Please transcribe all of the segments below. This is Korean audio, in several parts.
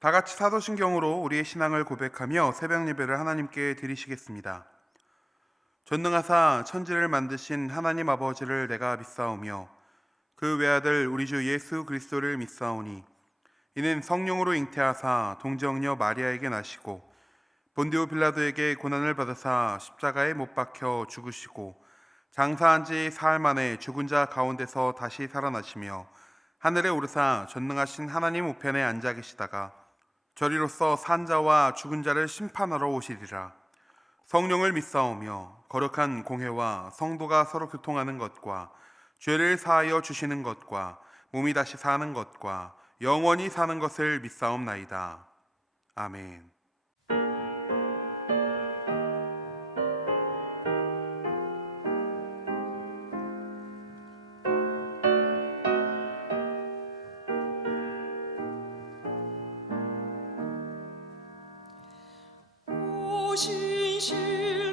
다 같이 사도신경으로 우리의 신앙을 고백하며 새벽 예배를 하나님께 드리시겠습니다. 전능하사 천지를 만드신 하나님 아버지를 내가 믿사오며 그 외아들 우리 주 예수 그리스도를 믿사오니 이는 성령으로 잉태하사 동정녀 마리아에게 나시고 본디오 빌라도에게 고난을 받으사 십자가에 못 박혀 죽으시고 장사한 지 사흘 만에 죽은 자 가운데서 다시 살아나시며 하늘에 오르사 전능하신 하나님 우편에 앉아 계시다가 저리로서 산자와 죽은 자를 심판하러 오시리라. 성령을 믿사오며 거룩한 공회와 성도가 서로 교통하는 것과 죄를 사하여 주시는 것과 몸이 다시 사는 것과 영원히 사는 것을 믿사옵나이다. 아멘.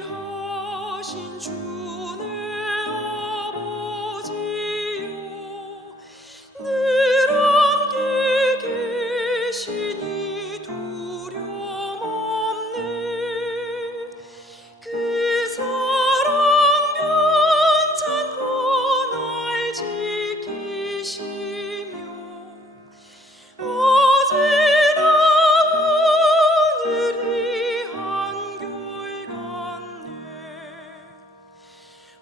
신실하신 주 내 아버지여, 늘 함께 계시니 두려움 없네. 그 사랑 변찮고 날 지키시며 어제나 오늘이 한결같네.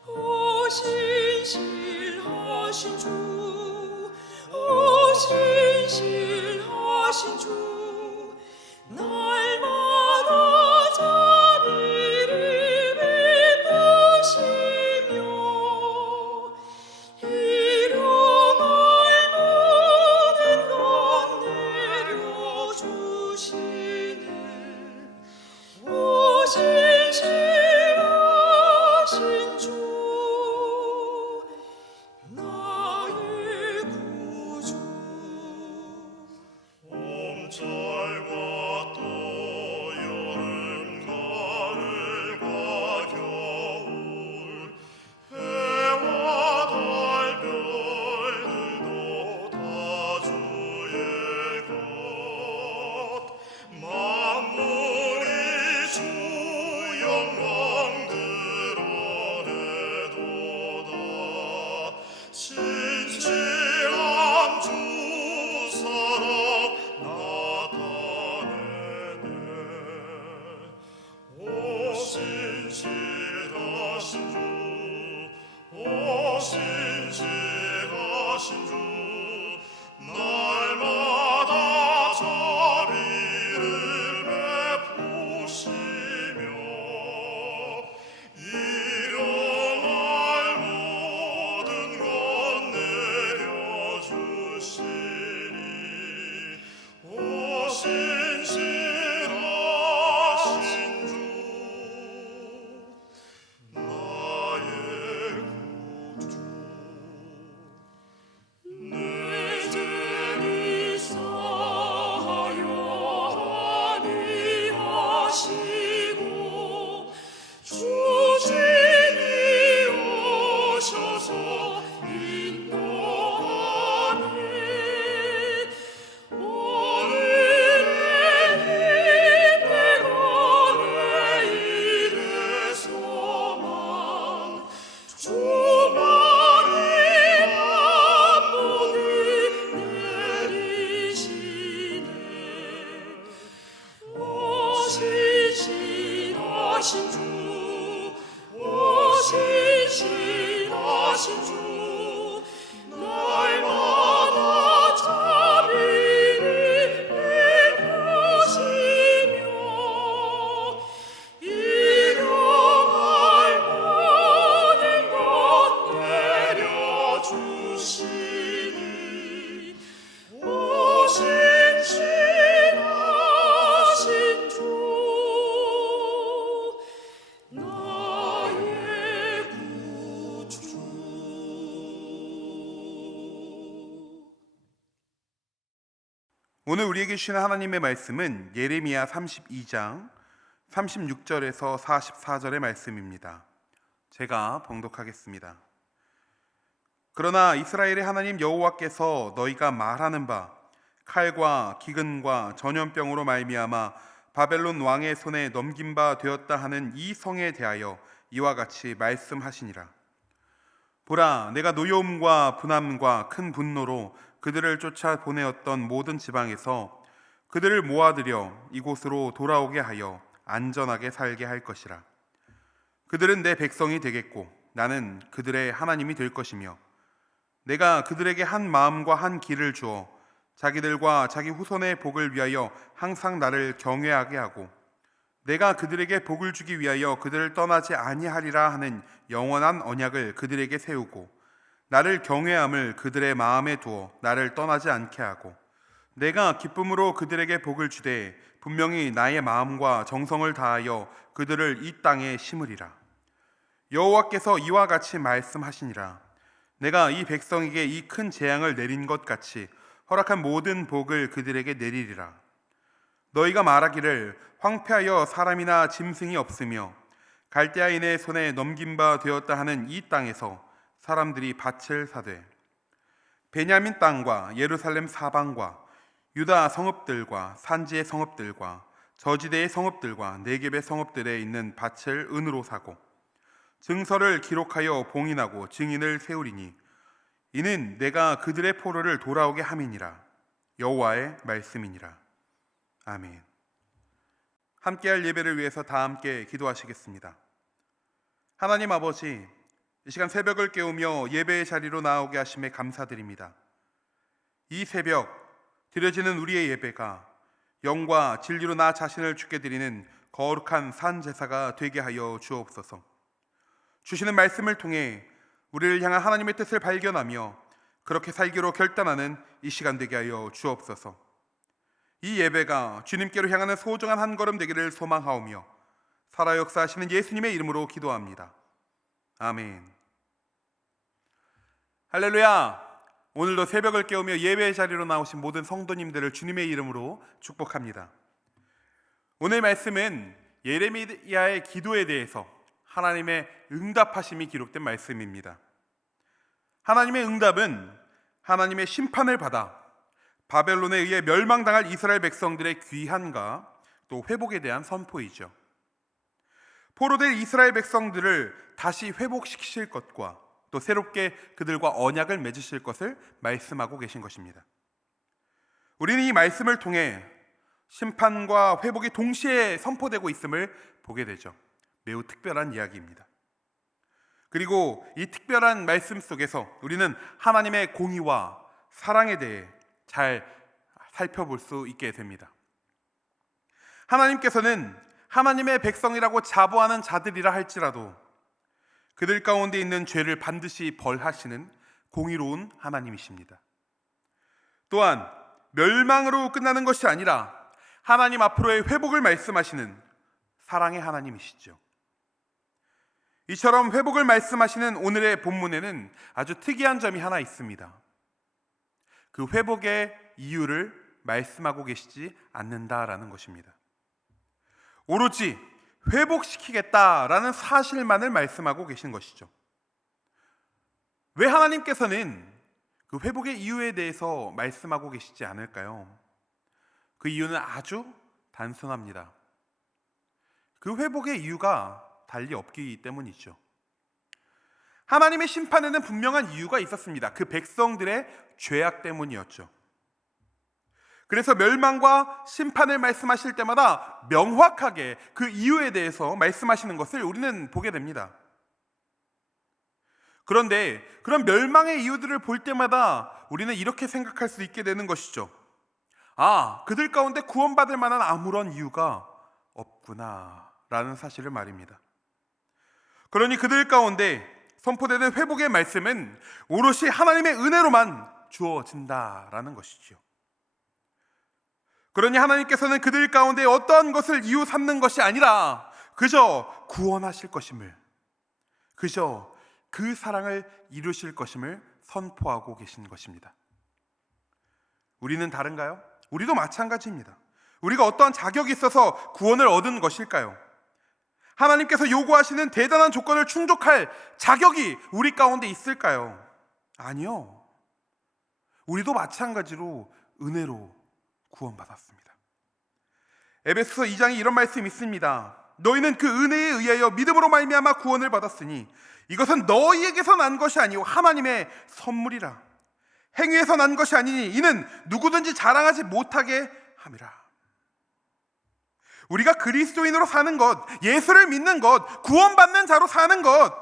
오 신실하신 주, 오 신실하신 주, 날마다 자비를 베푸시며 일용할 모든 것 내려주시는 오 신실하신 주, 나의 구주. 봄철과 또 여름, 가을과 겨울, 해와 달 별들도 다 주의 것. 만물이 주 영광 드러내도다. 신실한 주 사랑 나타내네. 오 신실하신 주, 오 신실하신 주, 날마다 자비를 베푸시며 일용할 모든 것 내려주시니 오 신실하신 주, 나의 구주. 내 죄를 사하여 아니하시고 주 친히 오셔서 인도하네. 오늘의 힘내가 내일에서만 주말이 한복을 내리시네. 오 신실하신 주, 오 신실하신 주, 날마다 자비를 베푸시며 일용할 모든 것 내려주시니 오 신실하신 주, 나의 구주. 오늘 우리에게 주시는 하나님의 말씀은 예레미야 32장 36절에서 44절의 말씀입니다. 제가 봉독하겠습니다. 그러나 이스라엘의 하나님 여호와께서 너희가 말하는 바 칼과 기근과 전염병으로 말미암아 바벨론 왕의 손에 넘긴 바 되었다 하는 이 성에 대하여 이와 같이 말씀하시니라. 보라, 내가 노여움과 분함과 큰 분노로 그들을 쫓아 보내었던 모든 지방에서 그들을 모아들여 이곳으로 돌아오게 하여 안전하게 살게 할 것이라. 그들은 내 백성이 되겠고 나는 그들의 하나님이 될 것이며 내가 그들에게 한 마음과 한 길을 주어 자기들과 자기 후손의 복을 위하여 항상 나를 경외하게 하고 내가 그들에게 복을 주기 위하여 그들을 떠나지 아니하리라 하는 영원한 언약을 그들에게 세우고 나를 경외함을 그들의 마음에 두어 나를 떠나지 않게 하고 내가 기쁨으로 그들에게 복을 주되 분명히 나의 마음과 정성을 다하여 그들을 이 땅에 심으리라. 여호와께서 이와 같이 말씀하시니라. 내가 이 백성에게 이 큰 재앙을 내린 것 같이 허락한 모든 복을 그들에게 내리리라. 너희가 말하기를 황폐하여 사람이나 짐승이 없으며 갈대아인의 손에 넘긴 바 되었다 하는 이 땅에서 사람들이 밭을 사되 베냐민 땅과 예루살렘 사방과 유다 성읍들과 산지의 성읍들과 저지대의 성읍들과 네겝의 성읍들에 있는 밭을 은으로 사고 증서를 기록하여 봉인하고 증인을 세우리니 이는 내가 그들의 포로를 돌아오게 함이니라. 여호와의 말씀이니라. 아멘. 함께할 예배를 위해서 다 함께 기도하시겠습니다. 하나님 아버지, 이 시간 새벽을 깨우며 예배의 자리로 나오게 하심에 감사드립니다. 이 새벽 드려지는 우리의 예배가 영과 진리로 나 자신을 주께 드리는 거룩한 산 제사가 되게 하여 주옵소서. 주시는 말씀을 통해 우리를 향한 하나님의 뜻을 발견하며 그렇게 살기로 결단하는 이 시간 되게 하여 주옵소서. 이 예배가 주님께로 향하는 소중한 한 걸음 되기를 소망하오며 살아 역사하시는 예수님의 이름으로 기도합니다. 아멘. 할렐루야. 오늘도 새벽을 깨우며 예배의 자리로 나오신 모든 성도님들을 주님의 이름으로 축복합니다. 오늘 말씀은 예레미야의 기도에 대해서 하나님의 응답하심이 기록된 말씀입니다. 하나님의 응답은 하나님의 심판을 받아 바벨론에 의해 멸망당할 이스라엘 백성들의 귀환과 또 회복에 대한 선포이죠. 포로될 이스라엘 백성들을 다시 회복시키실 것과 또 새롭게 그들과 언약을 맺으실 것을 말씀하고 계신 것입니다. 우리는 이 말씀을 통해 심판과 회복이 동시에 선포되고 있음을 보게 되죠. 매우 특별한 이야기입니다. 그리고 이 특별한 말씀 속에서 우리는 하나님의 공의와 사랑에 대해 잘 살펴볼 수 있게 됩니다. 하나님께서는 하나님의 백성이라고 자부하는 자들이라 할지라도 그들 가운데 있는 죄를 반드시 벌하시는 공의로운 하나님이십니다. 또한 멸망으로 끝나는 것이 아니라 하나님 앞으로의 회복을 말씀하시는 사랑의 하나님이시죠. 이처럼 회복을 말씀하시는 오늘의 본문에는 아주 특이한 점이 하나 있습니다. 그 회복의 이유를 말씀하고 계시지 않는다라는 것입니다. 오로지 회복시키겠다라는 사실만을 말씀하고 계신 것이죠. 왜 하나님께서는 그 회복의 이유에 대해서 말씀하고 계시지 않을까요? 그 이유는 아주 단순합니다. 그 회복의 이유가 달리 없기 때문이죠. 하나님의 심판에는 분명한 이유가 있었습니다. 그 백성들의 죄악 때문이었죠. 그래서 멸망과 심판을 말씀하실 때마다 명확하게 그 이유에 대해서 말씀하시는 것을 우리는 보게 됩니다. 그런데 그런 멸망의 이유들을 볼 때마다 우리는 이렇게 생각할 수 있게 되는 것이죠. 아, 그들 가운데 구원받을 만한 아무런 이유가 없구나 라는 사실을 말입니다. 그러니 그들 가운데 선포되는 회복의 말씀은 오롯이 하나님의 은혜로만 주어진다라는 것이죠. 그러니 하나님께서는 그들 가운데 어떠한 것을 이유 삼는 것이 아니라 그저 구원하실 것임을, 그저 그 사랑을 이루실 것임을 선포하고 계신 것입니다. 우리는 다른가요? 우리도 마찬가지입니다. 우리가 어떠한 자격이 있어서 구원을 얻은 것일까요? 하나님께서 요구하시는 대단한 조건을 충족할 자격이 우리 가운데 있을까요? 아니요. 우리도 마찬가지로 은혜로 구원받았습니다. 에베소서 2장에 이런 말씀이 있습니다. 너희는 그 은혜에 의하여 믿음으로 말미암아 구원을 받았으니 이것은 너희에게서 난 것이 아니오 하나님의 선물이라. 행위에서 난 것이 아니니 이는 누구든지 자랑하지 못하게 함이라. 우리가 그리스도인으로 사는 것, 예수를 믿는 것, 구원받는 자로 사는 것,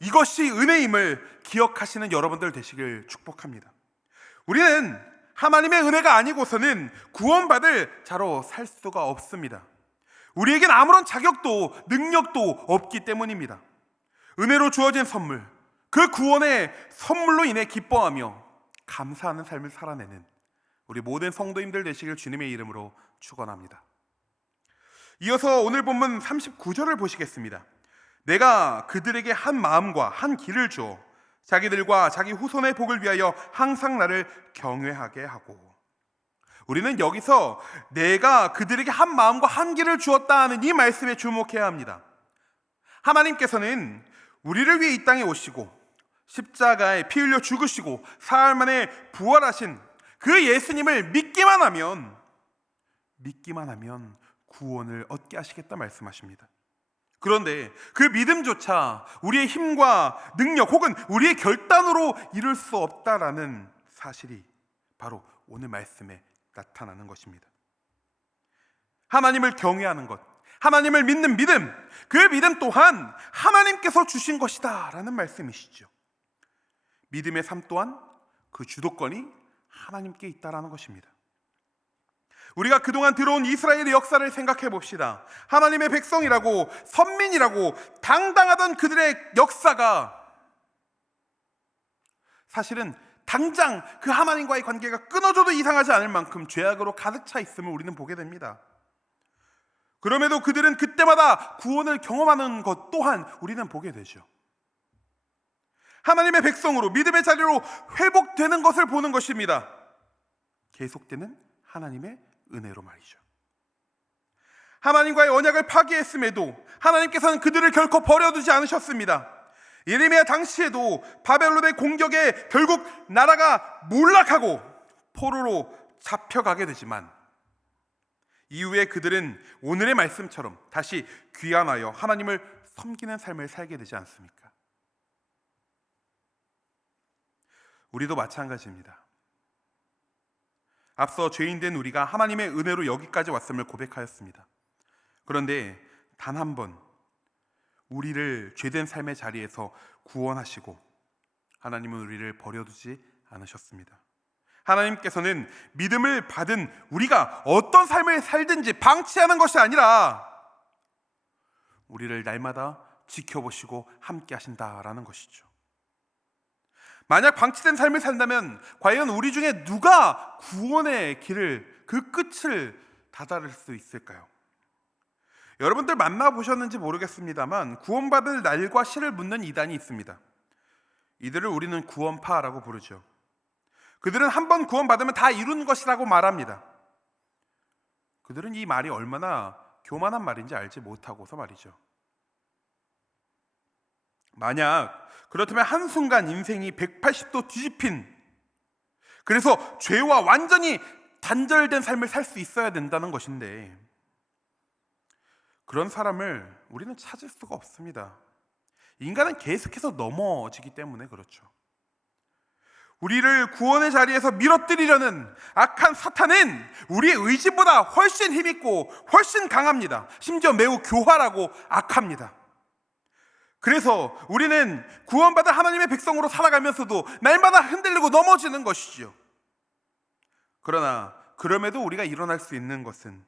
이것이 은혜임을 기억하시는 여러분들 되시길 축복합니다. 우리는 하나님의 은혜가 아니고서는 구원받을 자로 살 수가 없습니다. 우리에겐 아무런 자격도 능력도 없기 때문입니다. 은혜로 주어진 선물, 그 구원의 선물로 인해 기뻐하며 감사하는 삶을 살아내는 우리 모든 성도님들 되시길 주님의 이름으로 축원합니다. 이어서 오늘 본문 39절을 보시겠습니다. 내가 그들에게 한 마음과 한 길을 주어 자기들과 자기 후손의 복을 위하여 항상 나를 경외하게 하고. 우리는 여기서 내가 그들에게 한 마음과 한 길을 주었다 하는 이 말씀에 주목해야 합니다. 하나님께서는 우리를 위해 이 땅에 오시고 십자가에 피 흘려 죽으시고 사흘 만에 부활하신 그 예수님을 믿기만 하면 구원을 얻게 하시겠다 말씀하십니다. 그런데 그 믿음조차 우리의 힘과 능력 혹은 우리의 결단으로 이룰 수 없다라는 사실이 바로 오늘 말씀에 나타나는 것입니다. 하나님을 경외하는 것, 하나님을 믿는 믿음, 그 믿음 또한 하나님께서 주신 것이다 라는 말씀이시죠. 믿음의 삶 또한 그 주도권이 하나님께 있다라는 것입니다. 우리가 그동안 들어온 이스라엘의 역사를 생각해 봅시다. 하나님의 백성이라고, 선민이라고 당당하던 그들의 역사가 사실은 당장 그 하나님과의 관계가 끊어져도 이상하지 않을 만큼 죄악으로 가득 차 있음을 우리는 보게 됩니다. 그럼에도 그들은 그때마다 구원을 경험하는 것 또한 우리는 보게 되죠. 하나님의 백성으로 믿음의 자리로 회복되는 것을 보는 것입니다. 계속되는 하나님의 은혜로 말이죠. 하나님과의 언약을 파기했음에도 하나님께서는 그들을 결코 버려두지 않으셨습니다. 예레미야 당시에도 바벨론의 공격에 결국 나라가 몰락하고 포로로 잡혀가게 되지만 이후에 그들은 오늘의 말씀처럼 다시 귀환하여 하나님을 섬기는 삶을 살게 되지 않습니까? 우리도 마찬가지입니다. 앞서 죄인된 우리가 하나님의 은혜로 여기까지 왔음을 고백하였습니다. 그런데 단 한 번 우리를 죄된 삶의 자리에서 구원하시고 하나님은 우리를 버려두지 않으셨습니다. 하나님께서는 믿음을 받은 우리가 어떤 삶을 살든지 방치하는 것이 아니라 우리를 날마다 지켜보시고 함께 하신다라는 것이죠. 만약 방치된 삶을 산다면 과연 우리 중에 누가 구원의 길을, 그 끝을 다다를 수 있을까요? 여러분들 만나보셨는지 모르겠습니다만 구원받을 날과 시를 묻는 이단이 있습니다. 이들을 우리는 구원파라고 부르죠. 그들은 한 번 구원받으면 다 이룬 것이라고 말합니다. 그들은 이 말이 얼마나 교만한 말인지 알지 못하고서 말이죠. 만약 그렇다면 한순간 인생이 180도 뒤집힌, 그래서 죄와 완전히 단절된 삶을 살 수 있어야 된다는 것인데 그런 사람을 우리는 찾을 수가 없습니다. 인간은 계속해서 넘어지기 때문에 그렇죠. 우리를 구원의 자리에서 밀어뜨리려는 악한 사탄은 우리의 의지보다 훨씬 힘있고 훨씬 강합니다. 심지어 매우 교활하고 악합니다. 그래서 우리는 구원받은 하나님의 백성으로 살아가면서도 날마다 흔들리고 넘어지는 것이죠. 그러나 그럼에도 우리가 일어날 수 있는 것은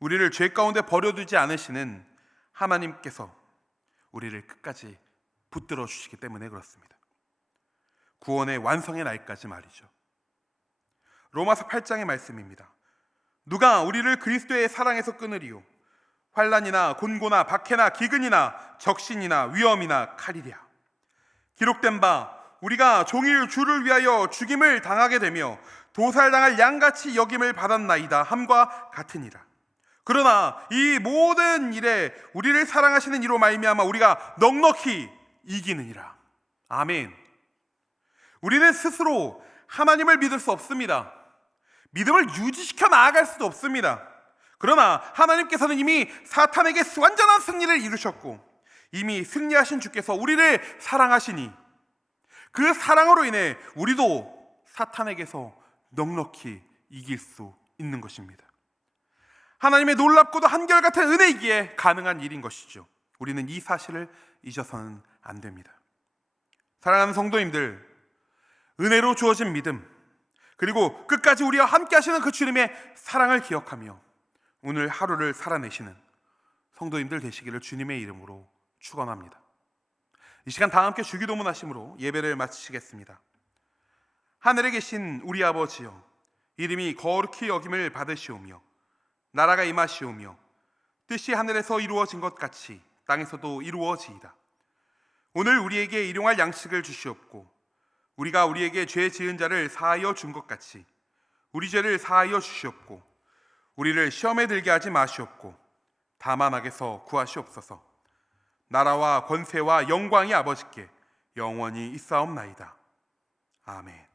우리를 죄 가운데 버려두지 않으시는 하나님께서 우리를 끝까지 붙들어 주시기 때문에 그렇습니다. 구원의 완성의 날까지 말이죠. 로마서 8장의 말씀입니다. 누가 우리를 그리스도의 사랑에서 끊으리요? 환난이나 곤고나 박해나 기근이나 적신이나 위험이나 칼이랴. 기록된 바 우리가 종일 주를 위하여 죽임을 당하게 되며 도살당할 양같이 여김을 받았나이다 함과 같으니라. 그러나 이 모든 일에 우리를 사랑하시는 이로 말미암아 우리가 넉넉히 이기느니라. 아멘. 우리는 스스로 하나님을 믿을 수 없습니다. 믿음을 유지시켜 나아갈 수도 없습니다. 그러나 하나님께서는 이미 사탄에게 완전한 승리를 이루셨고 이미 승리하신 주께서 우리를 사랑하시니 그 사랑으로 인해 우리도 사탄에게서 넉넉히 이길 수 있는 것입니다. 하나님의 놀랍고도 한결같은 은혜이기에 가능한 일인 것이죠. 우리는 이 사실을 잊어서는 안 됩니다. 사랑하는 성도님들, 은혜로 주어진 믿음, 그리고 끝까지 우리와 함께 하시는 그 주님의 사랑을 기억하며 오늘 하루를 살아내시는 성도님들 되시기를 주님의 이름으로 축원합니다. 이 시간 다 함께 주기도문 하심으로 예배를 마치겠습니다. 하늘에 계신 우리 아버지여, 이름이 거룩히 여김을 받으시오며 나라가 임하시오며 뜻이 하늘에서 이루어진 것 같이 땅에서도 이루어지이다. 오늘 우리에게 일용할 양식을 주시옵고 우리가 우리에게 죄 지은 자를 사하여 준 것 같이 우리 죄를 사하여 주시옵고 우리를 시험에 들게 하지 마시옵고 다만 악에서 구하시옵소서. 나라와 권세와 영광이 아버지께 영원히 있사옵나이다. 아멘.